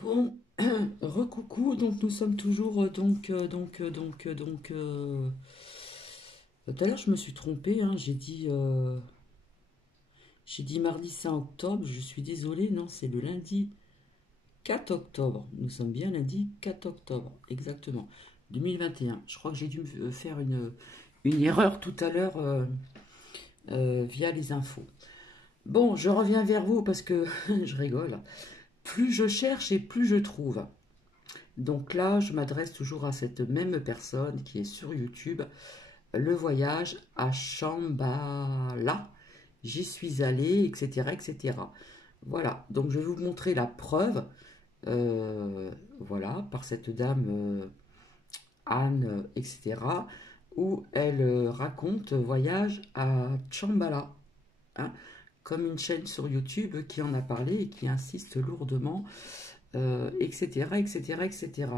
Bon, recoucou, donc nous sommes toujours tout à l'heure je me suis trompée, hein, j'ai dit mardi 5 octobre, je suis désolée, non, c'est le lundi 4 octobre. Nous sommes bien lundi 4 octobre, exactement, 2021. Je crois que j'ai dû me faire une erreur tout à l'heure via les infos. Bon, je reviens vers vous parce que je rigole. Plus je cherche et plus je trouve. Donc là, je m'adresse toujours à cette même personne qui est sur YouTube, le voyage à Shambhala. J'y suis allée, etc., etc. Voilà, donc je vais vous montrer la preuve, voilà, par cette dame Anne, etc., où elle raconte voyage à Shambhala, hein, comme une chaîne sur YouTube qui en a parlé et qui insiste lourdement, etc., etc., etc.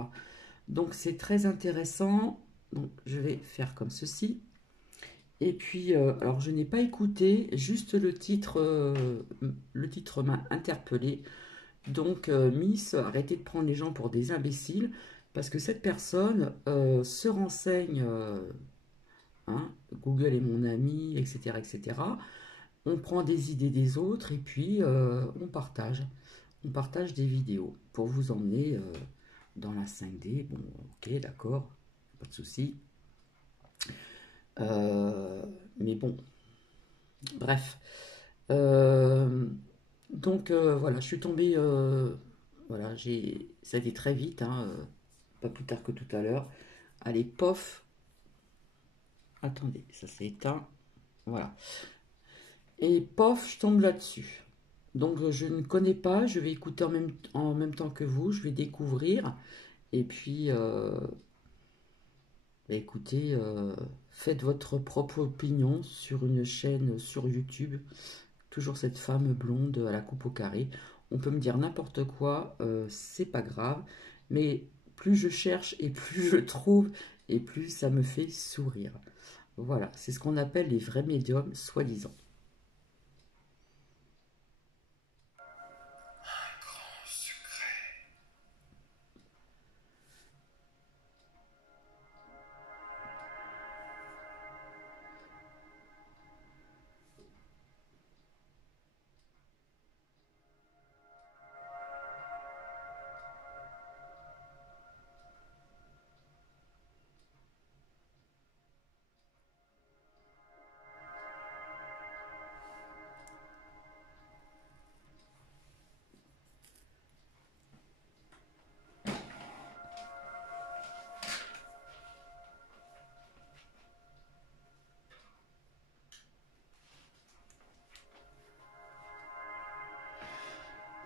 Donc c'est très intéressant. Donc je vais faire comme ceci. Et puis, alors je n'ai pas écouté, juste le titre m'a interpellé. Donc, Miss, arrêtez de prendre les gens pour des imbéciles, parce que cette personne se renseigne, hein, Google est mon ami, etc., etc. On prend des idées des autres et puis on partage. On partage des vidéos pour vous emmener dans la 5D. Bon, ok, d'accord, pas de souci. Euh, mais bon, bref. Euh, voilà, je suis tombée. Voilà, ça a été très vite, hein, pas plus tard que tout à l'heure. Allez, pof. Attendez, ça s'est éteint. Voilà. Et pof, je tombe là-dessus. Donc je ne connais pas, je vais écouter en même temps que vous, je vais découvrir. Et puis, bah, écoutez, faites votre propre opinion sur une chaîne sur YouTube. Toujours cette femme blonde à la coupe au carré. On peut me dire n'importe quoi, c'est pas grave. Mais plus je cherche et plus je trouve et plus ça me fait sourire. Voilà, c'est ce qu'on appelle les vrais médiums, soi-disant.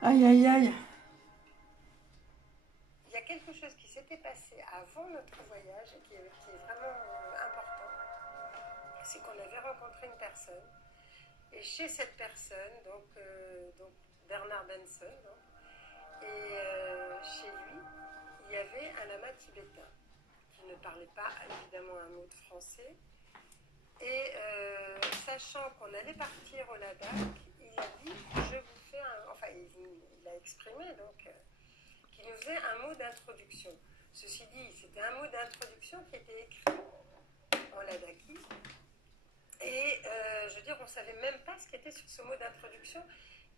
Aïe, aïe, aïe. Il y a quelque chose qui s'était passé avant notre voyage et qui est vraiment important. C'est qu'on avait rencontré une personne. Et chez cette personne, donc Bernard Benson, chez lui, il y avait un lama tibétain qui ne parlait pas évidemment un mot de français. Et sachant qu'on allait partir au Ladakh, il a dit je vous fais un. Enfin, il a exprimé donc. Qui nous faisait un mot d'introduction. Ceci dit, c'était un mot d'introduction qui était écrit en ladakhi. Et je veux dire, on ne savait même pas ce qui était sur ce mot d'introduction.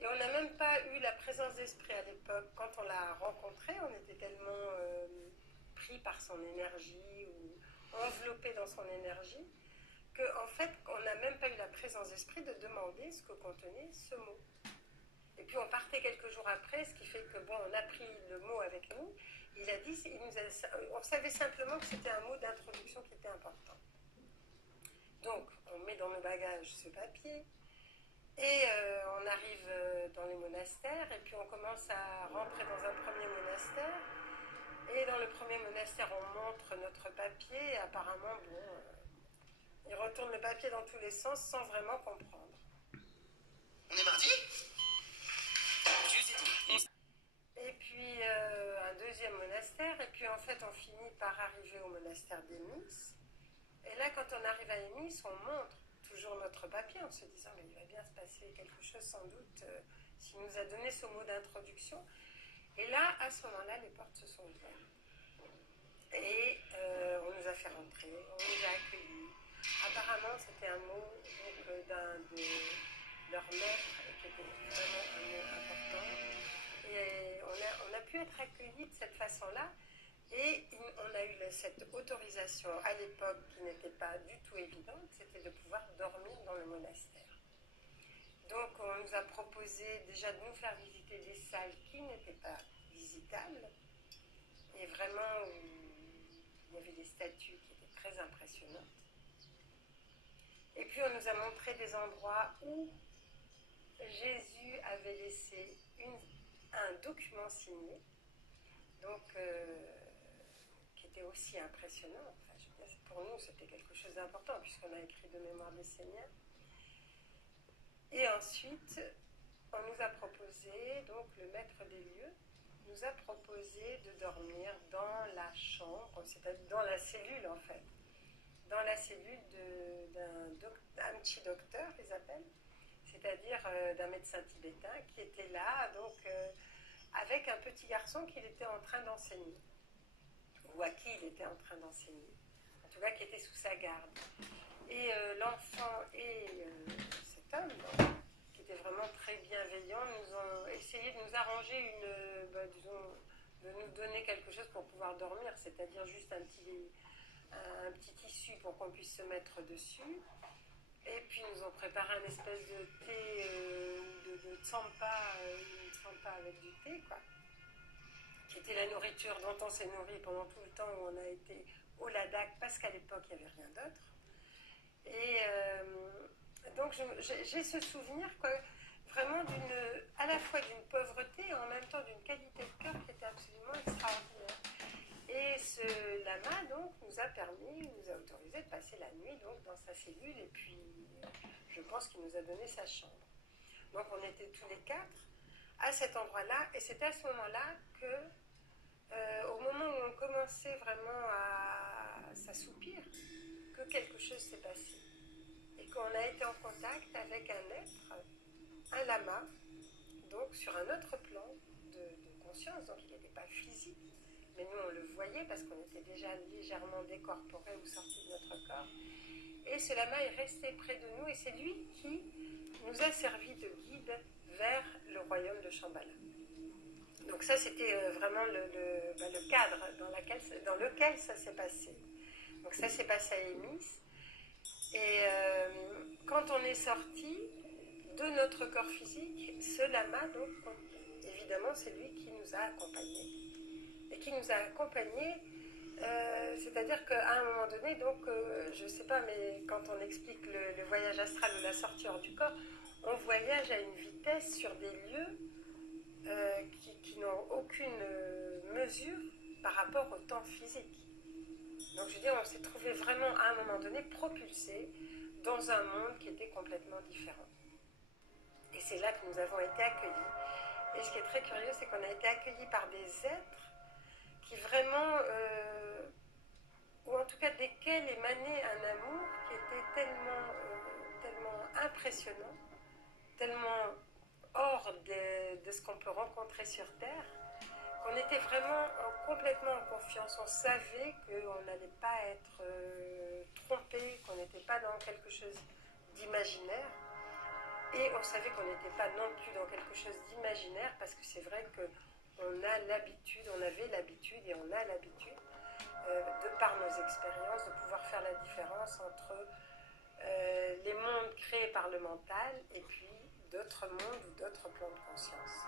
Et on n'a même pas eu la présence d'esprit à l'époque. Quand on l'a rencontré, on était tellement pris par son énergie ou enveloppé dans son énergie qu'en fait, on n'a même pas eu la présence d'esprit de demander ce que contenait ce mot. Et puis on partait quelques jours après, ce qui fait que bon, on a pris le mot avec nous. Il a dit, on savait simplement que c'était un mot d'introduction qui était important. Donc on met dans nos bagages ce papier et on arrive dans les monastères et puis on commence à rentrer dans un premier monastère. Et dans le premier monastère, on montre notre papier et apparemment, bon, il retourne le papier dans tous les sens sans vraiment comprendre. On est mardi? Et puis un deuxième monastère, et puis en fait on finit par arriver au monastère d'Émis. Et là quand on arrive à Émis, on montre toujours notre papier en se disant mais il va bien se passer quelque chose sans doute s'il nous a donné ce mot d'introduction. Et là, à ce moment-là, les portes se sont ouvertes. Et on nous a fait rentrer, on nous a accueillis. Apparemment, c'était un mot d'un de leurs maîtres qui était vraiment un mot important. Et on a pu être accueillis de cette façon-là. Et on a eu cette autorisation à l'époque qui n'était pas du tout évidente, c'était de pouvoir dormir dans le monastère. Donc on nous a proposé déjà de nous faire visiter des salles qui n'étaient pas visitables. Et vraiment, il y avait des statues qui étaient très impressionnantes. Et puis on nous a montré des endroits où Jésus avait laissé un document signé, donc qui était aussi impressionnant. Enfin, je veux dire, pour nous, c'était quelque chose d'important puisqu'on a écrit de mémoire des Seigneurs. Et ensuite, on nous a proposé, donc le maître des lieux, nous a proposé de dormir dans la chambre, c'est-à-dire dans la cellule en fait, dans la cellule d'un petit docteur, ils appellent, c'est-à-dire d'un médecin tibétain qui était là, donc avec un petit garçon qu'il était en train d'enseigner, ou à qui il était en train d'enseigner, en tout cas qui était sous sa garde. Et l'enfant et cet homme, qui était vraiment très bienveillant, nous ont essayé de nous arranger de nous donner quelque chose pour pouvoir dormir, c'est-à-dire juste un petit tissu pour qu'on puisse se mettre dessus. Et puis nous ont préparé une espèce de thé, de tsampa, une tsampa avec du thé, quoi, qui était la nourriture dont on s'est nourri pendant tout le temps où on a été au Ladakh, parce qu'à l'époque il n'y avait rien d'autre. Et donc j'ai ce souvenir, quoi, vraiment à la fois d'une pauvreté et en même temps d'une qualité de cœur qui était absolument extraordinaire. Et ce lama donc nous a autorisé de passer la nuit donc dans sa cellule, et puis je pense qu'il nous a donné sa chambre. Donc on était tous les quatre à cet endroit-là, et c'était à ce moment-là que, au moment où on commençait vraiment à s'assoupir, que quelque chose s'est passé. Et qu'on a été en contact avec un être, un lama, donc sur un autre plan de conscience, donc il n'était pas physique, mais nous on le voyait parce qu'on était déjà légèrement décorporés ou sortis de notre corps. Et ce lama est resté près de nous, et c'est lui qui nous a servi de guide vers le royaume de Shambhala. Donc ça c'était vraiment le cadre dans lequel ça s'est passé. Donc ça s'est passé à Émis. Et quand on est sorti de notre corps physique, ce lama, donc, évidemment, c'est lui qui nous a accompagnés. Et qui nous a accompagnés, c'est-à-dire qu'à un moment donné, donc, je ne sais pas, mais quand on explique le voyage astral ou la sortie hors du corps, on voyage à une vitesse sur des lieux qui n'ont aucune mesure par rapport au temps physique. Donc je veux dire, on s'est trouvé vraiment à un moment donné propulsé dans un monde qui était complètement différent. Et c'est là que nous avons été accueillis. Et ce qui est très curieux, c'est qu'on a été accueillis par des êtres qui vraiment, ou en tout cas desquels émanait un amour qui était tellement impressionnant, tellement hors de ce qu'on peut rencontrer sur Terre, qu'on était vraiment complètement en confiance. On savait qu'on n'allait pas être trompé, qu'on n'était pas dans quelque chose d'imaginaire. Et on savait qu'on n'était pas non plus dans quelque chose d'imaginaire, parce que c'est vrai qu'on a l'habitude, on avait l'habitude et on a l'habitude, de par nos expériences, de pouvoir faire la différence entre les mondes créés par le mental et puis d'autres mondes ou d'autres plans de conscience.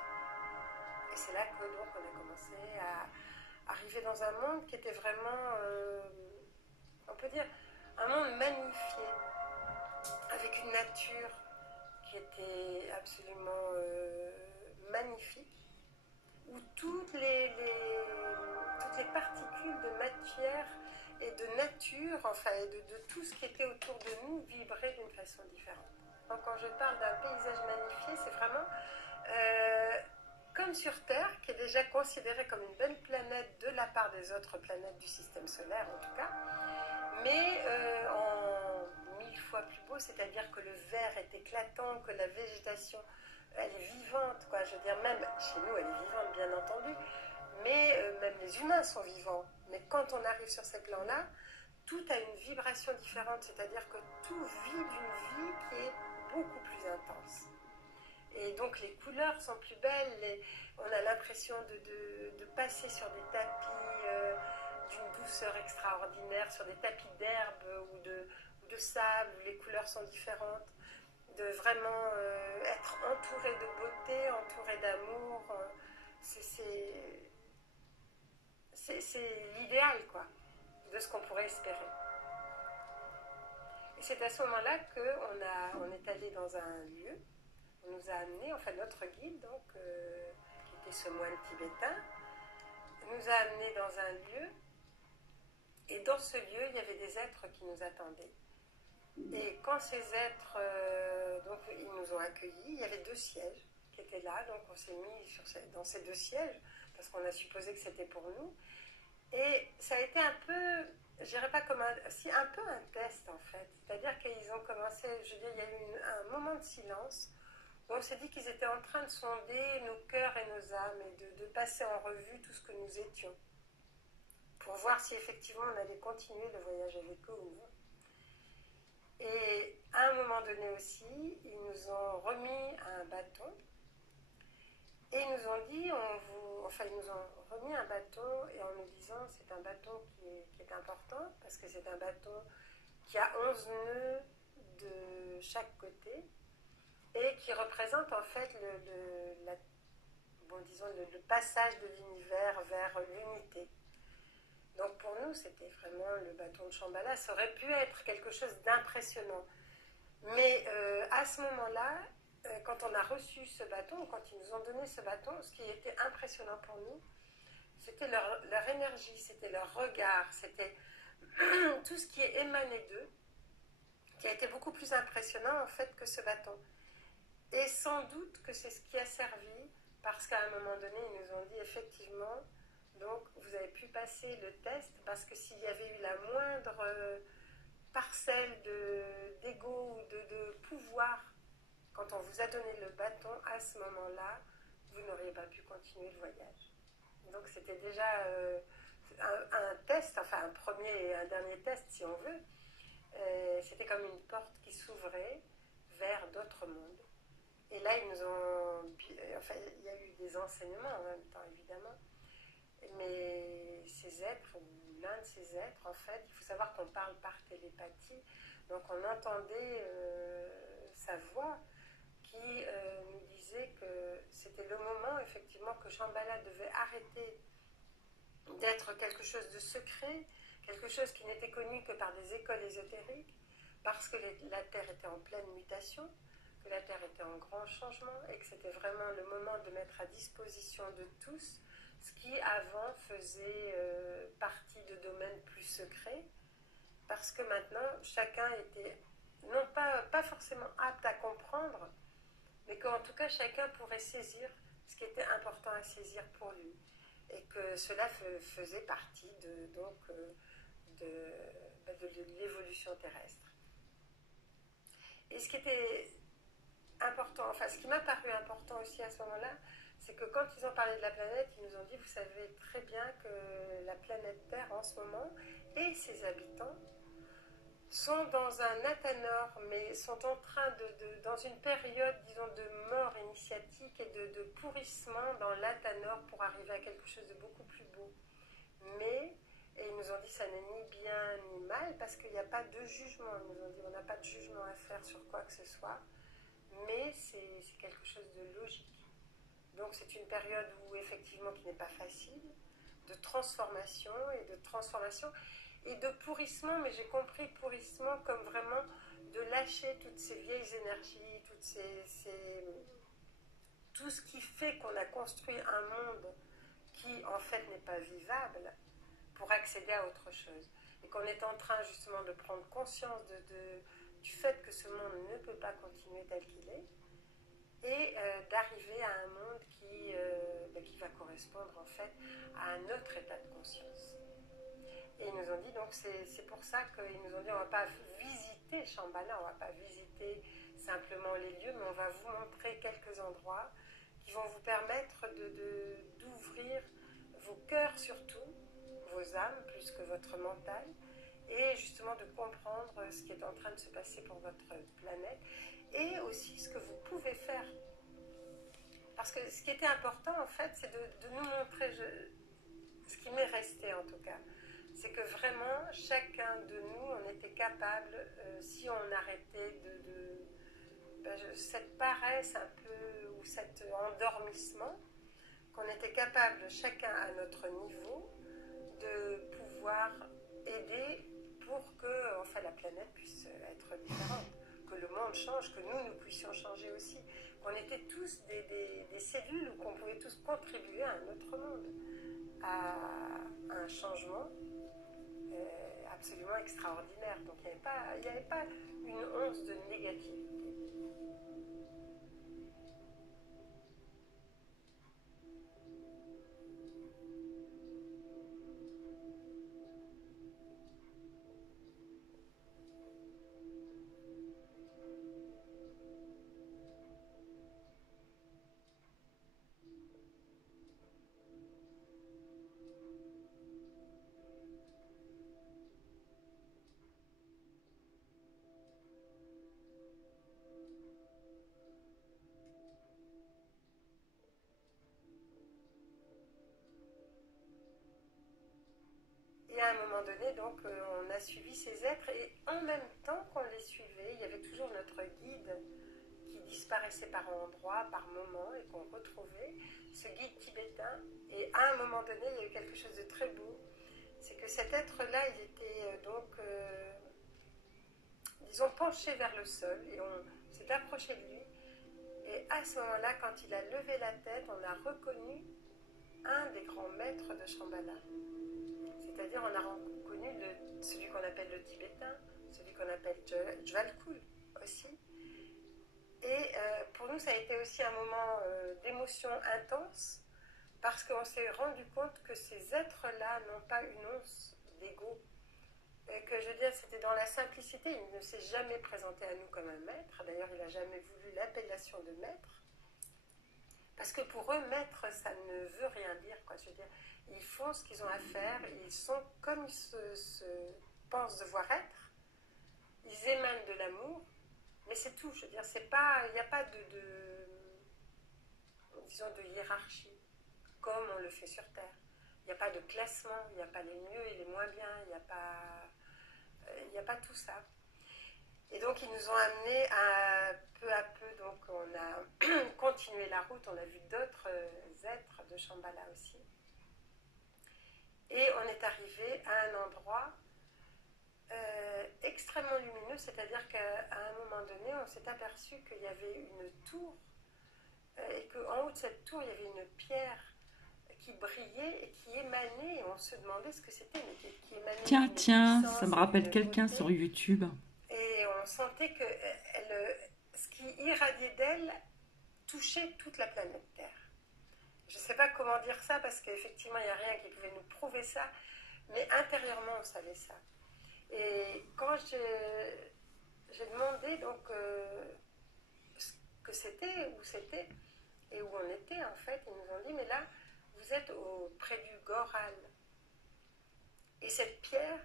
Et c'est là que donc on a commencé à arriver dans un monde qui était vraiment, on peut dire, un monde magnifié, avec une nature qui était absolument magnifique, où toutes les particules de matière et de nature, enfin, et de tout ce qui était autour de nous vibraient d'une façon différente. Donc quand je parle d'un paysage magnifié, c'est vraiment comme sur Terre, qui est déjà considérée comme une belle planète de la part des autres planètes du système solaire en tout cas, mais en 1000 fois plus beau, c'est-à-dire que le vert est éclatant, que la végétation elle est vivante, quoi. Je veux dire, même chez nous, elle est vivante, bien entendu, mais même les humains sont vivants. Mais quand on arrive sur ces plans-là, tout a une vibration différente, c'est-à-dire que tout vit d'une vie qui est beaucoup plus intense. Et donc les couleurs sont plus belles, on a l'impression de passer sur des tapis d'une douceur extraordinaire, sur des tapis d'herbe ou de sable, où les couleurs sont différentes, de vraiment être entouré de beauté, entouré d'amour. C'est l'idéal, quoi, de ce qu'on pourrait espérer. Et c'est à ce moment-là qu'on est allé dans un lieu. On nous a amené, enfin notre guide, donc, qui était ce moine tibétain, nous a amenés dans un lieu. Et dans ce lieu, il y avait des êtres qui nous attendaient. Et quand ces êtres, donc ils nous ont accueillis, il y avait 2 sièges qui étaient là, donc on s'est mis dans ces 2 sièges, parce qu'on a supposé que c'était pour nous. Et ça a été un peu, je dirais pas comme un peu un test en fait. C'est-à-dire qu'ils ont commencé, je veux dire, il y a eu un moment de silence où on s'est dit qu'ils étaient en train de sonder nos cœurs et nos âmes et de passer en revue tout ce que nous étions, pour voir si effectivement on allait continuer le voyage avec eux ou non. Et à un moment donné aussi, ils nous ont remis un bâton. Et ils nous ont dit, ils nous ont remis un bâton et en nous disant c'est un bâton qui est important parce que c'est un bâton qui a 11 nœuds de chaque côté et qui représente en fait le passage de l'univers vers l'unité. Donc pour nous, c'était vraiment le bâton de Shambhala. Ça aurait pu être quelque chose d'impressionnant. Mais à ce moment-là, quand on a reçu ce bâton, quand ils nous ont donné ce bâton, ce qui était impressionnant pour nous, c'était leur énergie, c'était leur regard, c'était tout ce qui émanait d'eux, qui a été beaucoup plus impressionnant en fait que ce bâton. Et sans doute que c'est ce qui a servi, parce qu'à un moment donné, ils nous ont dit effectivement, donc vous avez pu passer le test, parce que s'il y avait eu la moindre parcelle d'ego ou de pouvoir, quand on vous a donné le bâton, à ce moment-là, vous n'auriez pas pu continuer le voyage. Donc c'était déjà un test, enfin un premier et un dernier test si on veut. C'était comme une porte qui s'ouvrait vers d'autres mondes. Et là, ils nous ont... Enfin, il y a eu des enseignements en même temps, évidemment. Mais ces êtres, ou l'un de ces êtres, en fait, il faut savoir qu'on parle par télépathie. Donc on entendait sa voix qui nous disait que c'était le moment, effectivement, que Shambhala devait arrêter d'être quelque chose de secret, quelque chose qui n'était connu que par des écoles ésotériques, parce que la Terre était en pleine mutation, que la Terre était en grand changement, et que c'était vraiment le moment de mettre à disposition de tous ce qui avant faisait partie de domaines plus secrets, parce que maintenant chacun était non pas forcément apte à comprendre, mais qu'en tout cas chacun pourrait saisir ce qui était important à saisir pour lui, et que cela faisait partie de l'évolution terrestre. Et ce qui était important, enfin ce qui m'a paru important aussi à ce moment-là, c'est que quand ils ont parlé de la planète, ils nous ont dit, vous savez très bien que la planète Terre en ce moment et ses habitants sont dans un athanor, mais sont en train dans une période, disons, de mort initiatique et de pourrissement dans l'athanor pour arriver à quelque chose de beaucoup plus beau. Mais, et ils nous ont dit, ça n'est ni bien ni mal, parce qu'il n'y a pas de jugement. Ils nous ont dit, on n'a pas de jugement à faire sur quoi que ce soit, mais c'est quelque chose de logique. Donc c'est une période où, effectivement, qui n'est pas facile, de transformation et de pourrissement, mais j'ai compris pourrissement comme vraiment de lâcher toutes ces vieilles énergies, tout ce qui fait qu'on a construit un monde qui en fait n'est pas vivable pour accéder à autre chose. Et qu'on est en train justement de prendre conscience du fait que ce monde ne peut pas continuer tel qu'il est, et d'arriver à un monde qui va correspondre en fait à un autre état de conscience. Et ils nous ont dit, donc c'est pour ça qu'ils nous ont dit, on ne va pas visiter Shambhala, on ne va pas visiter simplement les lieux, mais on va vous montrer quelques endroits qui vont vous permettre d'ouvrir vos cœurs surtout, vos âmes plus que votre mental, et justement de comprendre ce qui est en train de se passer pour votre planète, et aussi ce que vous pouvez faire. Parce que ce qui était important, en fait, c'est de nous montrer, ce qui m'est resté en tout cas, c'est que vraiment, chacun de nous, on était capable, si on arrêtait cette paresse un peu, ou cet endormissement, qu'on était capable, chacun à notre niveau, de pouvoir aider pour que enfin, la planète puisse être différente, que le monde change, que nous puissions changer aussi, qu'on était tous des cellules, ou qu'on pouvait tous contribuer à un autre monde, à un changement absolument extraordinaire. Donc il n'y avait pas une once de négativité. Et à un moment donné, donc, on a suivi ces êtres, et en même temps qu'on les suivait, il y avait toujours notre guide qui disparaissait par endroits, par moments, et qu'on retrouvait, ce guide tibétain. Et à un moment donné, il y a eu quelque chose de très beau, c'est que cet être-là, il était disons, penché vers le sol, et on s'est approché de lui. Et à ce moment-là, quand il a levé la tête, on a reconnu un des grands maîtres de Shambhala. C'est-à-dire, on a reconnu celui qu'on appelle le tibétain, celui qu'on appelle Jwalkul aussi. Et pour nous, ça a été aussi un moment d'émotion intense, parce qu'on s'est rendu compte que ces êtres-là n'ont pas une once d'ego. Et que, je veux dire, c'était dans la simplicité. Il ne s'est jamais présenté à nous comme un maître. D'ailleurs, il n'a jamais voulu l'appellation de maître. Parce que pour eux, maître, ça ne veut rien dire, quoi. Je veux dire, ils font ce qu'ils ont à faire, ils sont comme ils se pensent devoir être, ils émanent de l'amour, mais c'est tout. Je veux dire, c'est pas, il n'y a pas disons, de hiérarchie, comme on le fait sur Terre. Il n'y a pas de classement, il n'y a pas les mieux et les moins bien, il n'y a pas tout ça. Et donc, ils nous ont amenés à peu, donc on a continué la route, on a vu d'autres êtres de Shambhala aussi. Et on est arrivé à un endroit extrêmement lumineux, c'est-à-dire qu'à un moment donné, on s'est aperçu qu'il y avait une tour, et qu'en haut de cette tour, il y avait une pierre qui brillait et qui émanait, et on se demandait ce que c'était, mais qui émanait Tiens, ça me rappelle quelqu'un sur YouTube. Et on sentait que ce qui irradiait d'elle touchait toute la planète Terre. Je ne sais pas comment dire ça, parce qu'effectivement, il n'y a rien qui pouvait nous prouver ça, mais intérieurement, on savait ça. Et quand j'ai demandé donc ce que c'était, où c'était, et où on était, en fait, ils nous ont dit, mais là, vous êtes près du Goral. Et cette pierre,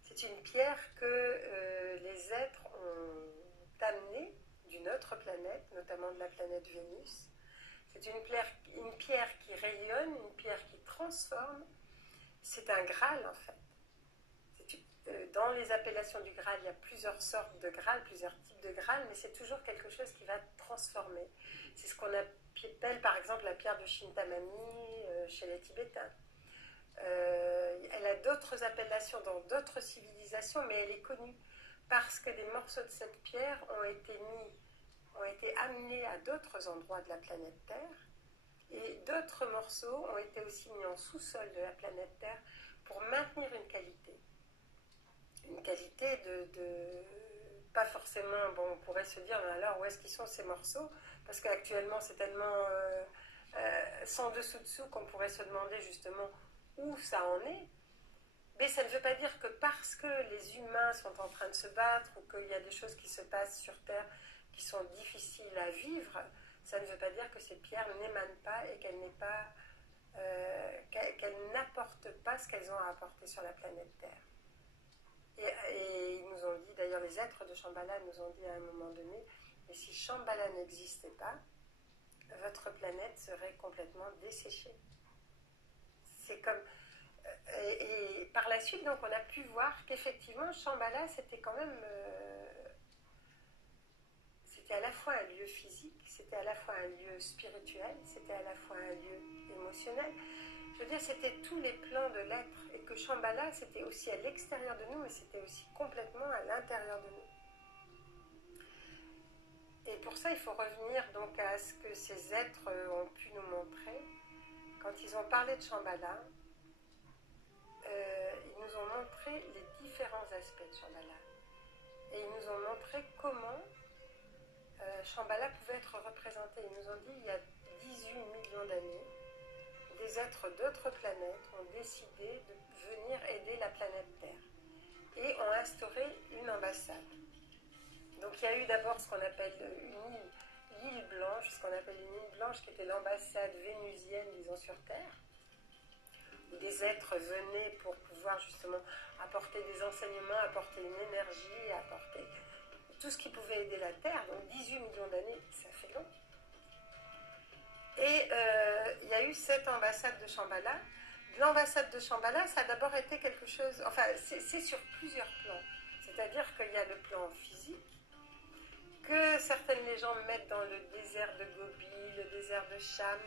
c'est une pierre que les êtres ont amenée d'une autre planète, notamment de la planète Vénus. C'est une pierre qui rayonne, une pierre qui transforme. C'est un Graal, en fait. Dans les appellations du Graal, il y a plusieurs sortes de Graal, plusieurs types de Graal, mais c'est toujours quelque chose qui va transformer. C'est ce qu'on appelle, par exemple, la pierre de Chintamani chez les Tibétains. Elle a d'autres appellations dans d'autres civilisations, mais elle est connue parce que des morceaux de cette pierre ont été amenés à d'autres endroits de la planète Terre, et d'autres morceaux ont été aussi mis en sous-sol de la planète Terre pour maintenir une qualité. Une qualité pas forcément, bon, on pourrait se dire, alors où est-ce qu'ils sont ces morceaux? Parce qu'actuellement c'est tellement sans dessous-dessous qu'on pourrait se demander justement où ça en est. Mais ça ne veut pas dire que parce que les humains sont en train de se battre, ou qu'il y a des choses qui se passent sur Terre qui sont difficiles à vivre, ça ne veut pas dire que ces pierres n'émanent pas et qu'elles n'apportent pas ce qu'elles ont à apporter sur la planète Terre. Et ils nous ont dit, d'ailleurs les êtres de Shambhala nous ont dit à un moment donné, et si Shambhala n'existait pas, votre planète serait complètement desséchée. C'est comme... Et par la suite, donc, on a pu voir qu'effectivement, Shambhala, c'était quand même... c'était à la fois un lieu physique, c'était à la fois un lieu spirituel, c'était à la fois un lieu émotionnel. Je veux dire, c'était tous les plans de l'être. Et que Shambhala, c'était aussi à l'extérieur de nous, mais c'était aussi complètement à l'intérieur de nous. Et pour ça, il faut revenir donc à ce que ces êtres ont pu nous montrer. Quand ils ont parlé de Shambhala, ils nous ont montré les différents aspects de Shambhala. Et ils nous ont montré comment Shambhala pouvait être représenté. Ils nous ont dit, il y a 18 millions d'années, des êtres d'autres planètes ont décidé de venir aider la planète Terre et ont instauré une ambassade. Donc il y a eu d'abord ce qu'on appelle l'île blanche, ce qu'on appelle une île blanche qui était l'ambassade vénusienne, disons, sur Terre, où des êtres venaient pour pouvoir justement apporter des enseignements, apporter une énergie, apporter tout ce qui pouvait aider la Terre. Donc 18 millions d'années, ça fait long. Et il y a eu cette ambassade de Shambhala. L'ambassade de Shambhala, ça a d'abord été quelque chose... Enfin, c'est sur plusieurs plans. C'est-à-dire qu'il y a le plan physique, que certaines légendes mettent dans le désert de Gobi, le désert de Cham.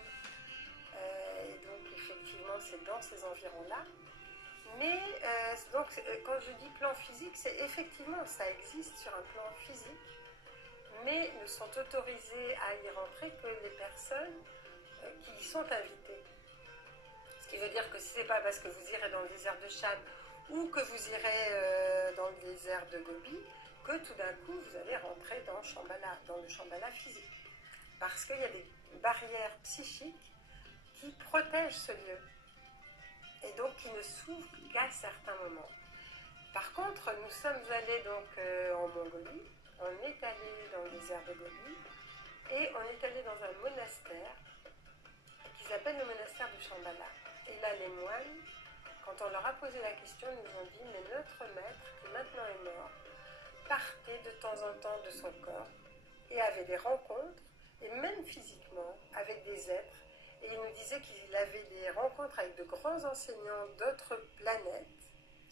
Et donc, effectivement, c'est dans ces environs-là. Mais, donc, quand je dis plan physique, c'est effectivement, ça existe sur un plan physique, mais ne sont autorisées à y rentrer que les personnes qui y sont invitées. Ce qui veut dire que si ce n'est pas parce que vous irez dans le désert de Cham ou que vous irez dans le désert de Gobi, que tout d'un coup vous allez rentrer dans Shambhala, dans le Shambhala physique. Parce qu'il y a des barrières psychiques qui protègent ce lieu. Et donc qui ne s'ouvrent qu'à certains moments. Par contre, nous sommes allés donc en Mongolie, on est allé dans le désert de Gobi, et on est allé dans un monastère qui s'appelle le monastère de Shambhala. Et là, les moines, quand on leur a posé la question, ils nous ont dit, mais notre maître, qui maintenant est mort, partait de temps en temps de son corps et avait des rencontres, et même physiquement, avec des êtres. Et il nous disait qu'il avait des rencontres avec de grands enseignants d'autres planètes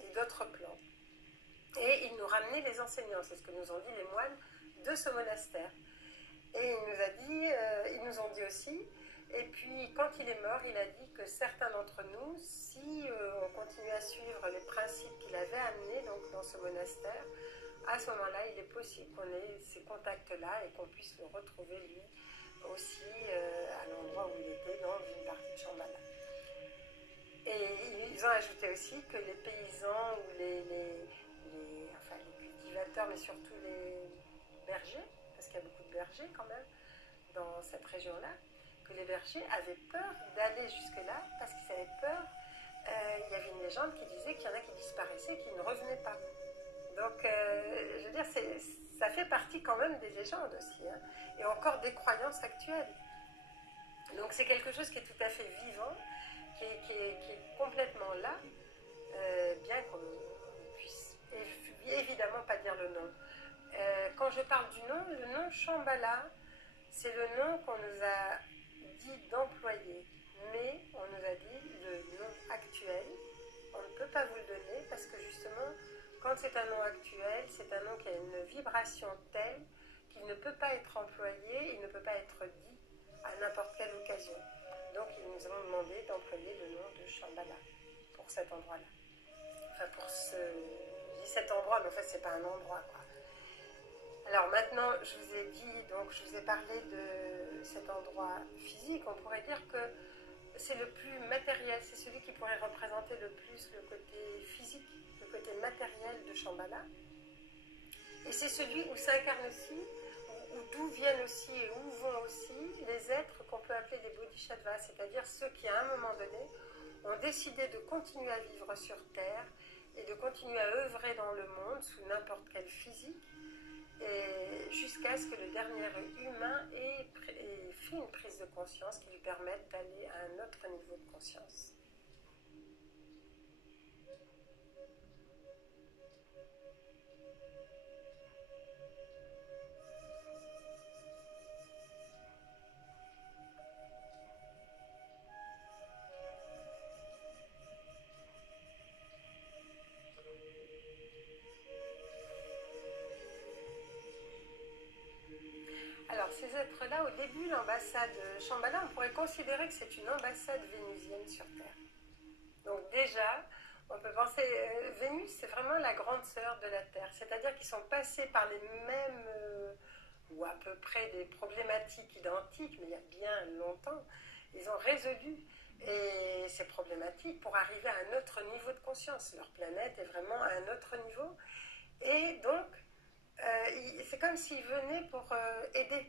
et d'autres plans. Et il nous ramenait les enseignants, c'est ce que nous ont dit les moines de ce monastère. Et ils nous ont dit aussi, et puis quand il est mort, il a dit que certains d'entre nous, si on continue à suivre les principes qu'il avait amenés donc, dans ce monastère, à ce moment-là, il est possible qu'on ait ces contacts-là et qu'on puisse le retrouver lui aussi à l'endroit où il était dans une partie de Shambhala. Et ils ont ajouté aussi que les paysans ou les cultivateurs, mais surtout les bergers, parce qu'il y a beaucoup de bergers quand même dans cette région-là, que les bergers avaient peur d'aller jusque-là parce qu'ils avaient peur. Il y avait une légende qui disait qu'il y en a qui disparaissaient et qui ne revenaient pas. Donc, je veux dire, ça fait partie quand même des légendes aussi, hein, et encore des croyances actuelles. Donc, c'est quelque chose qui est tout à fait vivant, qui est complètement là, bien qu'on ne puisse évidemment pas dire le nom. Quand je parle du nom, le nom Shambhala, c'est le nom qu'on nous a dit d'employer, mais on nous a dit le nom actuel, on ne peut pas vous le donner parce que justement, quand c'est un nom actuel, c'est un nom qui a une vibration telle qu'il ne peut pas être employé, il ne peut pas être dit à n'importe quelle occasion. Donc ils nous ont demandé d'employer le nom de Shambhala pour cet endroit-là. Enfin je dis cet endroit, mais en fait c'est pas un endroit, quoi. Alors maintenant, je vous ai dit, donc je vous ai parlé de cet endroit physique. On pourrait dire que c'est le plus matériel, c'est celui qui pourrait représenter le plus le côté physique, le côté matériel de Shambhala. Et c'est celui où s'incarnent aussi, où d'où viennent aussi et où vont aussi les êtres qu'on peut appeler des bodhisattvas, c'est-à-dire ceux qui à un moment donné ont décidé de continuer à vivre sur Terre et de continuer à œuvrer dans le monde sous n'importe quel physique, jusqu'à ce que le dernier humain ait fait une prise de conscience qui lui permette d'aller à un autre niveau de conscience. Alors, ces êtres-là, au début, l'ambassade Shambhala, on pourrait considérer que c'est une ambassade vénusienne sur Terre. Donc déjà, on peut penser, Vénus, c'est vraiment la grande sœur de la Terre. C'est-à-dire qu'ils sont passés par les mêmes, ou à peu près des problématiques identiques, mais il y a bien longtemps. Ils ont résolu ces problématiques pour arriver à un autre niveau de conscience. Leur planète est vraiment à un autre niveau. Et donc, c'est comme s'ils venaient pour aider.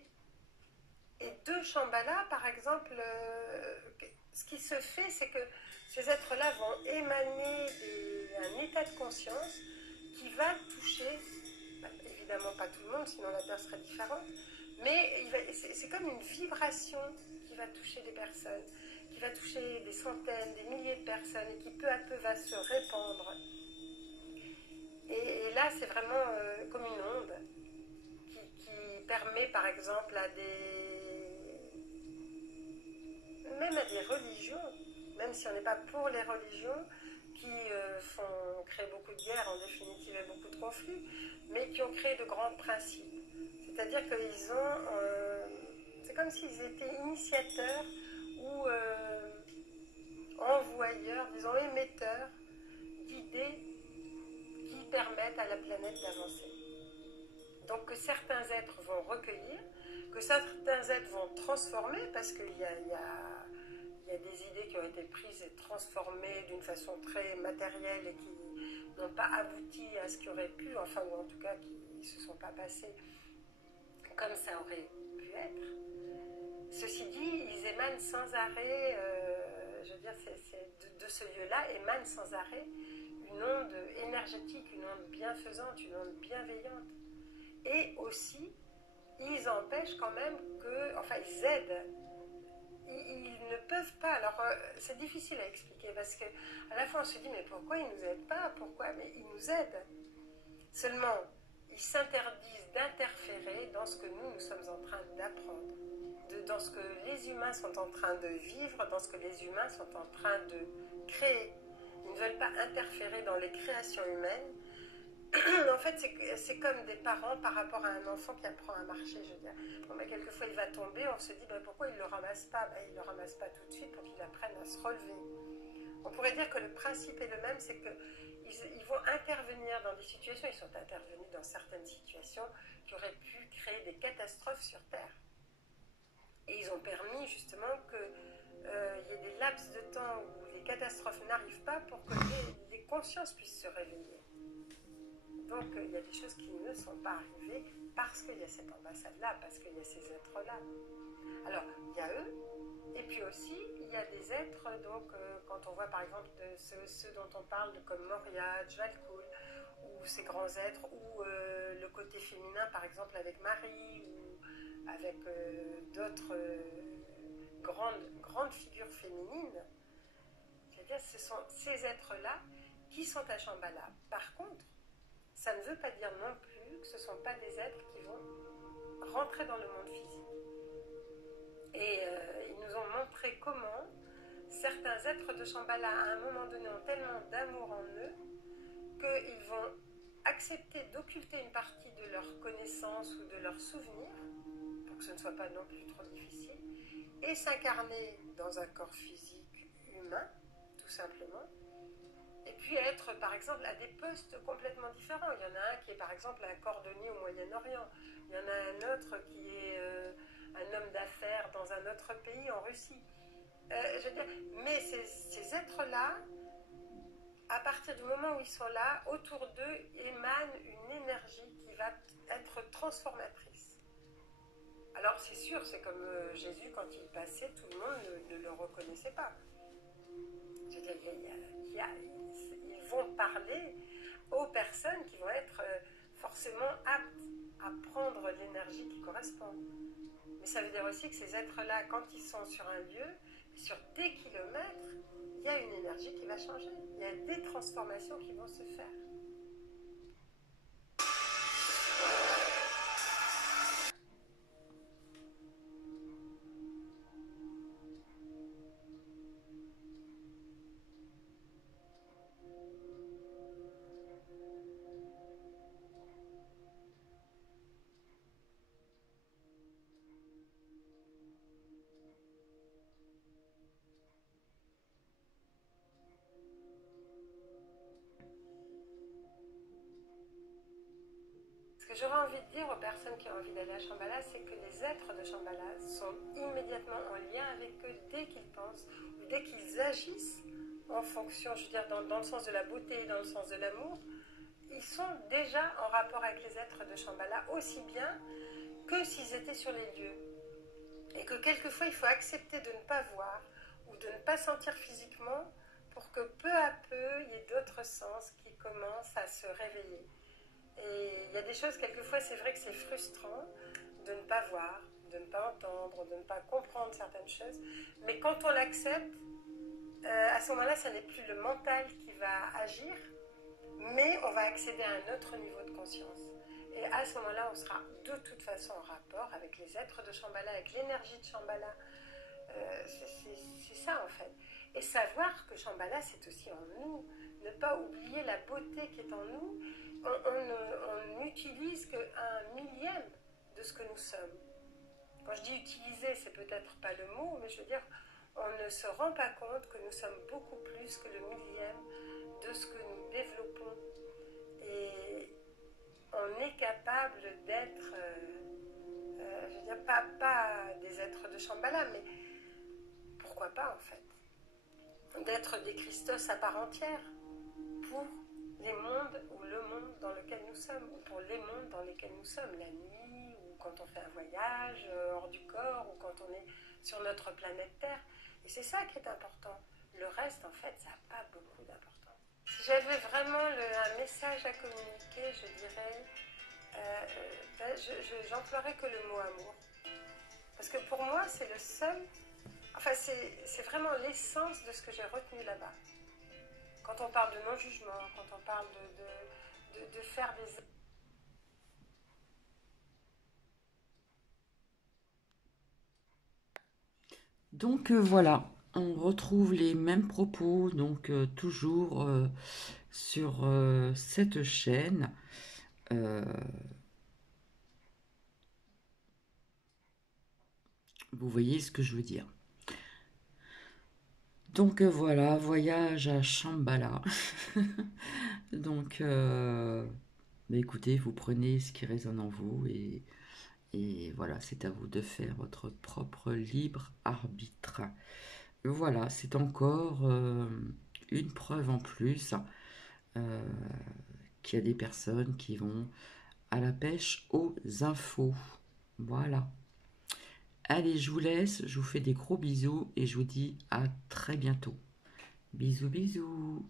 Et de Shambhala, par exemple, ce qui se fait, c'est que ces êtres-là vont émaner un état de conscience qui va toucher, évidemment pas tout le monde, sinon la Terre serait différente, mais c'est comme une vibration qui va toucher des personnes, qui va toucher des centaines, des milliers de personnes, et qui peu à peu va se répandre. Et là, c'est vraiment comme une onde qui permet, par exemple, même à des religions, même si on n'est pas pour les religions, qui font créer beaucoup de guerres, en définitive, et beaucoup de conflits, mais qui ont créé de grands principes. C'est-à-dire qu'ils ont... c'est comme s'ils étaient initiateurs ou envoyeurs, disons émetteurs d'idées qui permettent à la planète d'avancer. Donc que certains êtres vont recueillir, que certains êtres vont transformer, parce qu'il y a des idées qui ont été prises et transformées d'une façon très matérielle et qui n'ont pas abouti à ce qui aurait pu, enfin, ou en tout cas qui ne se sont pas passées comme ça aurait pu être. Ceci dit, ils émanent sans arrêt, je veux dire, de ce lieu-là émane sans arrêt une onde énergétique, une onde bienfaisante, une onde bienveillante. Et aussi, ils empêchent quand même que, enfin, ils aident. Ils ne peuvent pas. Alors, c'est difficile à expliquer parce qu'à la fois on se dit, mais pourquoi ils ne nous aident pas? Pourquoi? Mais ils nous aident. Seulement, ils s'interdisent d'interférer dans ce que nous sommes en train d'apprendre, dans ce que les humains sont en train de vivre, dans ce que les humains sont en train de créer. Ils ne veulent pas interférer dans les créations humaines. En fait, c'est comme des parents par rapport à un enfant qui apprend à marcher. Je veux dire, bon, ben, quelquefois il va tomber, on se dit ben, pourquoi il ne le ramasse pas? Ben, il ne le ramasse pas tout de suite pour qu'il apprenne à se relever. On pourrait dire que le principe est le même, c'est qu'ils vont intervenir dans des situations, ils sont intervenus dans certaines situations qui auraient pu créer des catastrophes sur Terre. Et ils ont permis justement qu'il y ait des laps de temps où les catastrophes n'arrivent pas pour que les consciences puissent se réveiller. Donc il y a des choses qui ne sont pas arrivées parce qu'il y a cette ambassade-là, parce qu'il y a ces êtres-là. Alors, il y a eux, et puis aussi, il y a des êtres, donc quand on voit par exemple ceux dont on parle, comme Moria, Jvalkul, ou ces grands êtres, ou le côté féminin par exemple avec Marie, ou avec d'autres grandes figures féminines, c'est-à-dire ce sont ces êtres-là qui sont à Shambhala. Par contre, ça ne veut pas dire non plus que ce ne sont pas des êtres qui vont rentrer dans le monde physique. Et ils nous ont montré comment certains êtres de Shambhala, à un moment donné, ont tellement d'amour en eux qu'ils vont accepter d'occulter une partie de leur connaissance ou de leurs souvenirs, pour que ce ne soit pas non plus trop difficile, et s'incarner dans un corps physique humain, tout simplement, et puis être, par exemple, à des postes complètement différents. Il y en a un qui est, par exemple, un cordonnier au Moyen-Orient. Il y en a un autre qui est un homme d'affaires dans un autre pays, en Russie. Je veux dire, mais ces êtres-là, à partir du moment où ils sont là, autour d'eux émane une énergie qui va être transformatrice. Alors, c'est sûr, c'est comme Jésus, quand il passait, tout le monde ne le reconnaissait pas. Je veux dire, ils vont parler aux personnes qui vont être forcément aptes à prendre l'énergie qui correspond. Mais ça veut dire aussi que ces êtres-là, quand ils sont sur un lieu, sur des kilomètres, il y a une énergie qui va changer. Il y a des transformations qui vont se faire. Ce que j'aurais envie de dire aux personnes qui ont envie d'aller à Shambhala, c'est que les êtres de Shambhala sont immédiatement en lien avec eux dès qu'ils pensent, ou dès qu'ils agissent en fonction, je veux dire, dans le sens de la beauté, dans le sens de l'amour. Ils sont déjà en rapport avec les êtres de Shambhala aussi bien que s'ils étaient sur les lieux. Et que quelquefois, il faut accepter de ne pas voir ou de ne pas sentir physiquement pour que peu à peu, il y ait d'autres sens qui commencent à se réveiller. Et il y a des choses, quelquefois, c'est vrai que c'est frustrant de ne pas voir, de ne pas entendre, de ne pas comprendre certaines choses. Mais quand on l'accepte, à ce moment-là, ce n'est plus le mental qui va agir, mais on va accéder à un autre niveau de conscience. Et à ce moment-là, on sera de toute façon en rapport avec les êtres de Shambhala, avec l'énergie de Shambhala. C'est ça en fait. Et savoir que Shambhala, c'est aussi en nous. Ne pas oublier la beauté qui est en nous. On n'utilise qu'un millième de ce que nous sommes. Quand je dis utiliser, c'est peut-être pas le mot, mais je veux dire, on ne se rend pas compte que nous sommes beaucoup plus que le millième de ce que nous développons. Et on est capable d'être, je veux dire, pas des êtres de Shambhala, mais pourquoi pas en fait, d'être des Christos à part entière pour les mondes ou le monde dans lequel nous sommes, ou pour les mondes dans lesquels nous sommes, la nuit, ou quand on fait un voyage hors du corps, ou quand on est sur notre planète Terre. Et c'est ça qui est important. Le reste, en fait, ça n'a pas beaucoup d'importance. Si j'avais vraiment un message à communiquer, je dirais, j'emploierais que le mot amour. Parce que pour moi, c'est le seul, enfin, c'est vraiment l'essence de ce que j'ai retenu là-bas. Quand on parle de non-jugement, quand on parle de faire des... Donc voilà, on retrouve les mêmes propos, donc toujours sur cette chaîne. Vous voyez ce que je veux dire. Donc voilà, voyage à Shambhala. Donc, bah, écoutez, vous prenez ce qui résonne en vous et voilà, c'est à vous de faire votre propre libre arbitre. Voilà, c'est encore une preuve en plus qu'il y a des personnes qui vont à la pêche aux infos. Voilà. Allez, je vous laisse, je vous fais des gros bisous et je vous dis à très bientôt. Bisous, bisous.